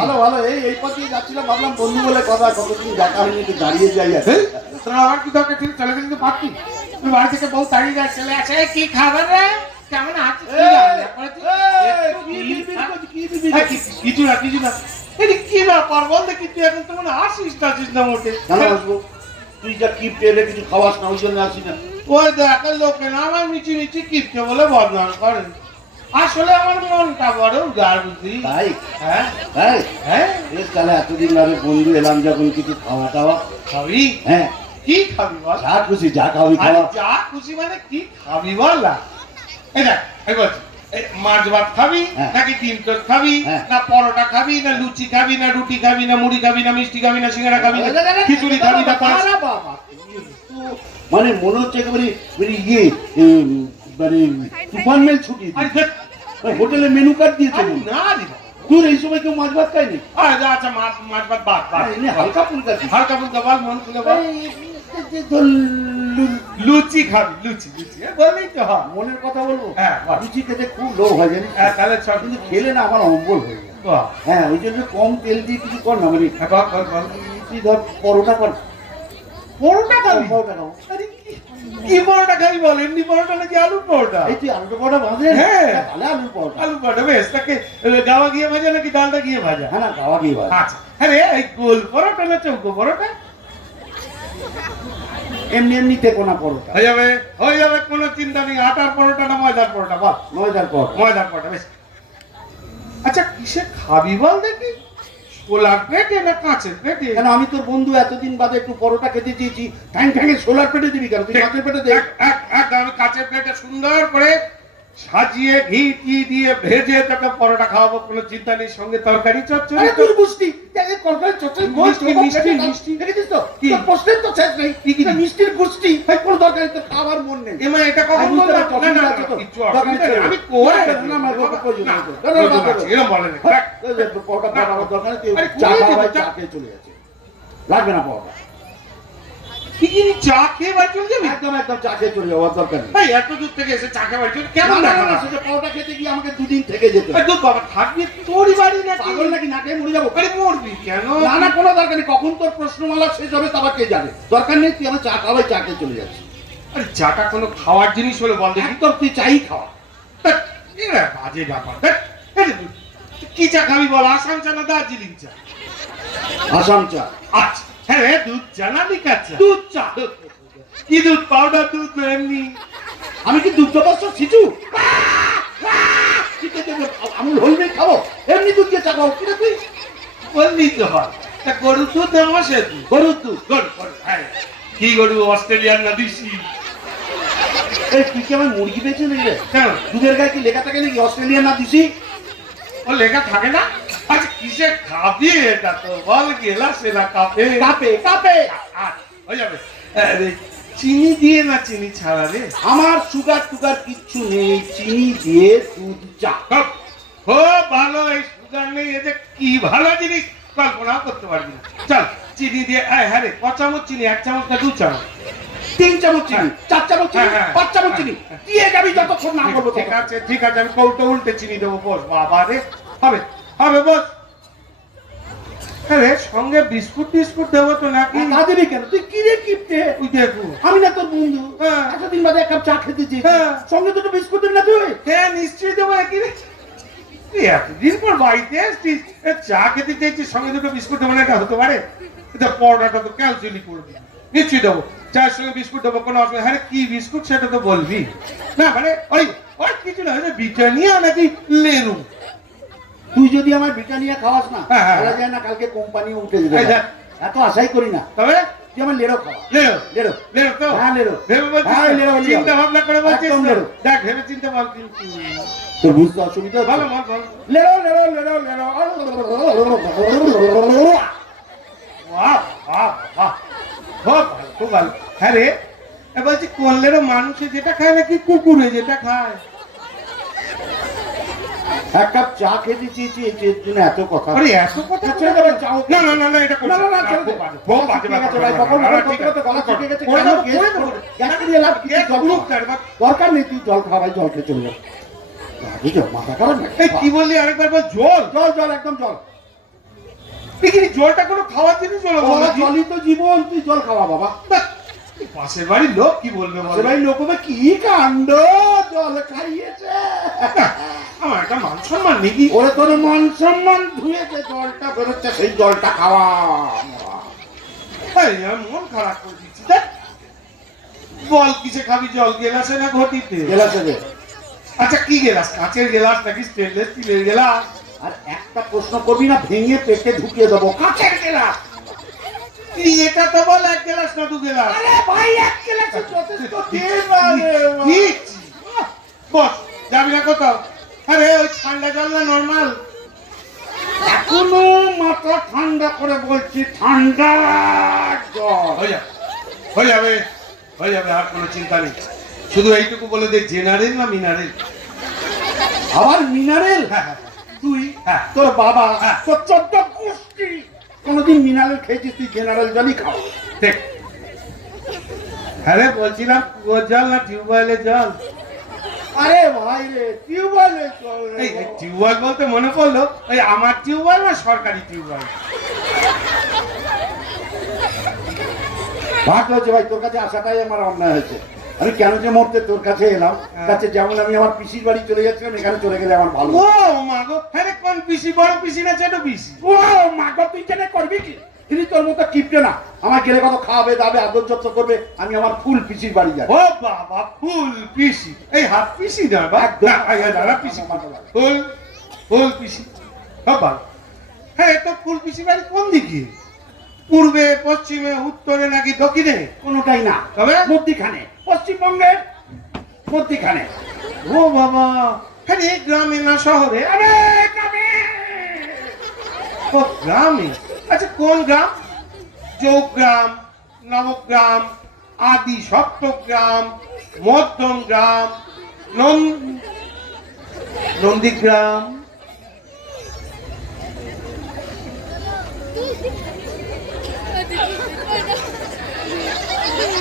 ভালো ভালো এই পথে যাচ্ছিলাম, ভাবলাম বন্ধু বলে কথা, কতদিন দেখা হয়নি, একটু দাঁড়িয়ে যাই আর তোর আমার কি দরকার ছিল? চলে গেলে তো পারতি। তুই বাড়ি থেকে বউ তাড়িয়ে যা, চলে আসে কি খাবার রে, কেমন আছিস? কিছু না কিছু না। এটি কি ব্যাপার বল দেখি, তুই এখন তো মনে আসিস না মোটে। কেন আসবো? তুই যা কিপ পেলে কিছু খাওয়াস না, ওই জন্য আসি না। ওই দেখে লোকে না আমার মিচি মিচি কিপটে বলে বদনাম করেন। আসলে আমার মনটা বড় উদার বুঝলি। তাই? হ্যাঁ তাই? হ্যাঁ। বেশ, তাহলে এতদিন ধরে বন্ধু এলাম যখন, কিছু খাওয়া টাওয়া। খাবি? হ্যাঁ। কি খাবি বল? যা খুশি যা খাবি খাওয়া। যা খুশি মানে কি খাবি বল না? এই দেখ, এই বলছি, মাছ ভাত খাবি নাকি ডিম টোস্ট খাবি, না পরোটা খাবি, না লুচি খাবি, না রুটি খাবি, না মুড়ি খাবি, না মিষ্টি খাবি, না সিঙ্গারা খাবি, না খিচুড়ি খাবি, না পাঁচ? মানে মনে হচ্ছে একেবারে ইয়ে, মানে তুফান মেল ছুটি হোটেলে মেনু কার্ড দিয়েছে না রে তোর। এই সময় কেউ মাছ ভাত খায়নি? আচ্ছা মাছ ভাত বাদ হালকা ফুলকা হালকা ফুলকা বল, মন খুলে বল। লুচি খাবি, লুচি লুচি বলেই তো হয়। মনের কথা বলবো, হ্যাঁ লুচি খেতে খুব লোভ হয় জানিস। হ্যাঁ তাহলে সব কিন্তু খেলে না আমার অম্বল হয়ে যায়। হ্যাঁ, ওই জন্য কম তেল দিয়ে কিছু কর না, মানে তুই ধর পরোটা কর। পরোটা খাবি? পরোটা খাবো। কি পরোটা খাবি বল? এমনি পরোটা নাকি আলুর পরোটা? এই তুই আলুর পরোটা ভাজে? হ্যাঁ তাহলে আলুর পরোটা। আলুর পরোটা বেশ। তাকে গাওয়া গিয়ে ভাজা নাকি ডালটা গিয়ে ভাজা? হ্যাঁ না, গাওয়া গিয়ে ভাজা। আচ্ছা হ্যাঁ রে, এই গোল পরোটা না চৌকো পরোটা? এমনি এমনি তেকোনা পরোটা হয়ে যাবে, কোনো চিন্তা নেই। আটার পরোটা না ময়দার পরোটা বল? ময়দার পরোটা। ময়দার পরোটা বেশ। আচ্ছা কিসে খাবি বল দেখি? সোলার প্লেটে না কাঁচের প্লেটে? কেন, আমি তোর বন্ধু, এতদিন বাদে একটু পরোটা খেতে চেয়েছি, ঠ্যাং সোলার পেটে দিবি কেন? তুই কাঁচের পেটে দে। আমি কাঁচের প্লেটে সুন্দর করে সাজিয়ে ঘি টি দিয়ে ভেজে তোকে পরোটা খাওয়াবো, কোনো চিন্তা নেই। সঙ্গে তরকারি চচ্চড়ি। আরে তোর গুষ্টি, তরকারি চচ্চড়ি মিষ্টি দেখেছিস তো? তোর প্রশ্নের তো শেষ নেই। মিষ্টির গুষ্টি কোন তরকারি তোর খাবার মন নেই। এমা এটা কখন বললাম? না কিছু অসুবিধা নেই, আমি করে দেবো। না এরকম বলে না। পরোটা খাওয়ার দরকার নেই, চা খাওয়াই, চা খেয়ে চলে যাচ্ছে, লাগবে না পরোটা। চা খেয়ে বাড়ি চলে যাবি? একদম চা খেয়ে চলে যাওয়ার দরকার নেই। ভাই এত দূর থেকে এসে চা খেয়ে বাড়ি চলে কেমন? পরোটা খেতে গিয়ে আমাকে দুদিন থেকে যেতে হবে। দূর বাবা, থাকবি তোরই বাড়ি নাকি? পাগল নাকি, না খেয়ে মরে যাবো? আরে মরবি কেন? না কোনো দরকার নেই। কখন তোর প্রশ্নমালা শেষ হবে তা কে জানে। দরকার নেই, তুই আমার চা খাওয়াই, চা খেয়ে চলে যাচ্ছিস। আরে চাটা কোনো খাওয়ার জিনিস হলে বল দেখি। একদম তুই চাই খাওয়া। বাজে ব্যাপার। কি চা খাবি বল? আসাম চা না দার্জিলিং চা? আসাম চা। আচ্ছা হ্যাঁ রে, দুধ চা না লিকার চা? দুধ চা। কি দুধ? পাউডার দুধ না এমনি? আমি কি দুগ্ধবস্ত্র শিশু? আমুল হলবে খাবো? এমনি দুধ দিয়ে চা খাবো কিনা তুই? বললি তো হয়। তা গরুর দুধ না মোষের দুধ? গরুর দুধ। গরু হ্যাঁ। কি গরু, অস্ট্রেলিয়ান না দেশি? এই তুই কি আমার মুরগি বেঁচে নেই রে? কেন? দুধের গায়ে কি লেখা থাকে নাকি অস্ট্রেলিয়ান না দিছি? ও লেখা থাকে না? আচ্ছা কিসে খাবি এটা তো বল? গেলাসে না কাপে? কাপে। হয়ে যাবে। চিনি দিয়ে না চিনি ছাড়া রে? আমার সুগার টুগার কিচ্ছু নেই, চিনি দিয়ে দুধ চা। খুব ভালো। এই সুগার নেই, এই যে কি ভালো জিনিস কল্পনা করতে পারবি না। চল চিনি দিয়ে, হ্যাঁ রে, ক চামচ চিনি? 1 চামচ না 2 চামচ? 3 চামচ চিনি, 4 চামচ চিনি, 5 চামচ চিনি দিয়ে যাবি যতক্ষণ না বলবো। ঠিক আছে আমি কৌটো উল্টে চিনি দেবো। বস বাবা রে, হবে বস। হ্যাঁ সঙ্গে বিস্কুট দেবো তো নাকি? না দিবি কেন? তুই কি রে কিপটে? তুই দেখু, আমি না তোর বন্ধু, এতদিন বাদে এক কাপ চা খেতে চেয়েছি, সঙ্গে দুটো বিস্কুট দিবি না তুই? হ্যাঁ নিশ্চয়ই দেবো। কি রে এতদিন পর বাড়িতে আসছিস, চা খেতে চাইছিস, সঙ্গে দুটো বিস্কুট দেবো না? এটা হতে পারে? এটা পরোটাটা তো ক্যান্সেলই করে দিবি। নিশ্চয়ই দেবো, চায়ের সঙ্গে বিস্কুট দেবো, কোনো অসুবিধা। হ্যাঁ কি বিস্কুট সেটা তো বলবি না? মানে ওই কিছু না, ব্রিটানিয়া নাকি লেরু? তুই যদি আমার ব্রিটানিয়া খাওয়াস না, হ্যাঁ। বলা যায় না কালকে কোম্পানি উঠে যেতে। এত আশাই করি না। তবে তুই আমার লেরো খাওয়া। লেরো তো? হ্যাঁ লেরো। ভেবে বলছিস? হ্যাঁ, লেরো। চিন্তা ভাবনা করে বলছিস? একদম লেরো। দেখ ভেবে চিন্তা বল। কিন্তু তোর বুঝতে অসুবিধা হচ্ছে? ভালো বল। লেরো। খুব ভালো। হ্যাঁ রে, বলছি করলেরও মানুষে যেটা খায় নাকি কুকুরে যেটা খায়? এক কাপ চা খেতে চেয়েছি, এই জন্য এত কথা। আরে এত কথা ছেড়ে দেবে চাও? না এটা করছিস না। ছেড়ে দে। খুব বাজে ব্যাপার। দরকার নেই, তুই জল খাওয়াই, জল খেয়ে চলে যাবে। মাথা খারাপ না? কি বললি আরেকবার বল? জল একদম জল। পিকিনি জলটা কোনো খাওয়ার জিনিস হলো বাবা, জলই তো জীবন, তুই জল খাওয়া বাবা। পাশের বাড়ির লোক কি বলবে বলো? পাশের বাড়ির লোক বলবে, কি কাণ্ড, জল খাইয়েছে। আমার একটা মান সম্মান নেই। ওরে তোর মান সম্মান ধুয়েছে, জলটা বেরোচ্ছে, সেই জলটা খাওয়া। এই, আমি মন খারাপ করে দিচ্ছি। ধ্যাৎ। বল কিসে খাবি জল, গেলাসে না ঘটিতে? গেলাসে দে। আচ্ছা কি গেলাস, কাঁচের গেলাস নাকি স্টেনলেস স্টিলের গেলাস? আর একটা প্রশ্ন করবি না, ভেঙে পেটে ঢুকিয়ে দেবো। কাঁচের গেলাস। এটা তো বল এক গেলাস না দু গেলাস? আরে ভাই, এক গেলাসে যথেষ্ট তেল লাগে। দিচ্ছি। বস, যাবি না কোথাও? আরে ওই ঠান্ডা জল না নর্মাল? এখনো মাথা ঠান্ডা করে বলছি, ঠান্ডা জল। হয়ে যাবে, হয়ে যাবে, আর কোনো চিন্তা নেই। শুধু এইটুকু বলে দে, জেনারেল না মিনারেল? আবার মিনারেল? হ্যাঁ হ্যাঁ তুই, হ্যাঁ। তোর বাবা, হ্যাঁ। তোর 14 গোষ্ঠী কোনোদিন মিনারেল খেয়েছিস? তুই জেনারেল জলই খাও। দেখ, আরে বলছিলাম কুয়োর জল না টিউবওয়েলের জল? আরে ভাই রে, টিউবওয়েলের জল রে। এই টিউবওয়েল বলতে মনে পড়লো, ওই আমার টিউবওয়েল না সরকারি টিউবওয়েল? ভাগ হয়েছে ভাই, তোর কাছে আসাটাই আমার অন্যায় হয়েছে। আমি কেন যে মরতে তোর কাছে এলাম, কাছে যেমন আমি আমার পিসির বাড়ি চলে যাচ্ছিলাম, এখানে চলে গেলে আমার ভালো। ও মাগো, আরে কোন পিসি, বড় পিসি না ছোট পিসি? ও মাগো, তুই জেনে করবি কি? তিনি তোর মতো কিপটে না, আমার গেলে কত খাওয়াবে দাবে, আদর যত্ন করবে। আমি আমার ফুল পিসির বাড়ি যাবো। ও বাবা, ফুল পিসি? এই হাত পিসি না বা? একদম। না পিসি, ফুল ফুল পিসি। বাবা, হ্যাঁ, তো ফুল পিসি বাড়ি কোন দিকে? পূর্বে, পশ্চিমে, উত্তরে নাকি দক্ষিণে? কোনোটাই না, তবে মধ্যিখানে, পশ্চিমবঙ্গের মধ্যিখানে। ও বাবা, আরে গ্রামে না শহরে? আরে গ্রামে। ও গ্রামে। আচ্ছা কোন গ্রাম? চৌগ্রাম, নবগ্রাম, আদি সপ্তগ্রাম, মধ্যম গ্রাম, নন্দীগ্রাম?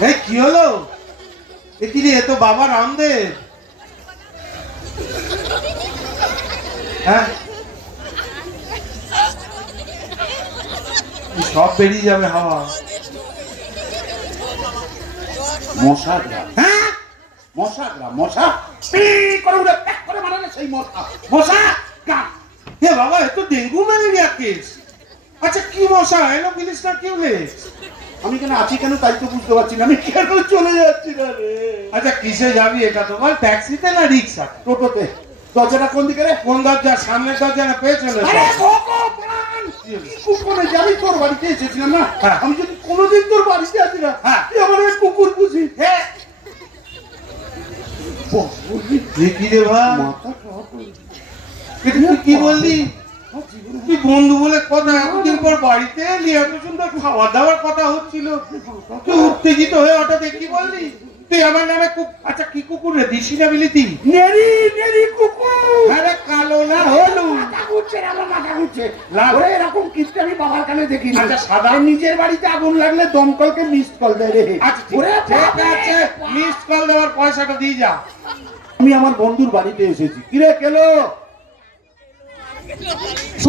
এই কি হলো? এ কি রে, এ তো বাবা রামদেব। হ্যাঁ, সব বেরিয়ে যাবে হাওয়া। মশা গ্রাম। হ্যাঁ, মশা গ্রাম, মশা পি করে উড়ে প্যাক করে মারে না সেই মশা। মশা গ্রাম। হে বাবা, এ তো ডেঙ্গু ম্যালেরিয়া কেস। আচ্ছা কি মশা, এনোফিলিস না কিউলিস? আমি কেন আছি কেন তাই তো বুঝতে পারছি না, আমি কেন চলে যাচ্ছি না রে। আচ্ছা কিসে যাবি এটা তো বল, ট্যাক্সিতে না রিক্সা? টোটোতে। দরজাটা কোন দিকে রে? কোন দরজা, সামনের দরজা না পেছনে? আরে ভগবান, কি কুকুরে যে আমি তোর বাড়িতে এসেছিলাম না, হ্যাঁ। আমি যদি কোনোদিন তোর বাড়িতে আসি না, হ্যাঁ। তুই আমার ওই কুকুর বুঝি। হ্যাঁ, বুঝলি, দেখি রে ভাই, মাথা খারাপ হয়ে গেছে। এটা তুই কি বললি? আমার জীবনে তুই বন্ধু বলে কথা, এতদিন পর বাড়িতে এলি, এত সুন্দর খাওয়া দাওয়ার কথা হচ্ছিল, তুই উত্তেজিত হয়ে হঠাৎ কি বললি? তুই আমার নামে আচ্ছা কি কুকুর রে, দিশি না বিলিতি? নেরি নেরি কুকুর। আরে কালো না হলুদ? মাথা ঘুরছে রে, আমার মাথা ঘুরছে। লাল। ওরে এরকম কিস্তি আমি বাবার কানে দেখিনি। আচ্ছা, সাদা? আর নিজের বাড়িতে আগুন লাগলে দমকলকে মিসড কল দেয় রে। আচ্ছা ওরে ঠিক বাবা, আছে, মিস কল দেওয়ার পয়সাটা দিয়ে যা। আমি আমার বন্ধুর বাড়িতে এসেছি। কিরে কেলো?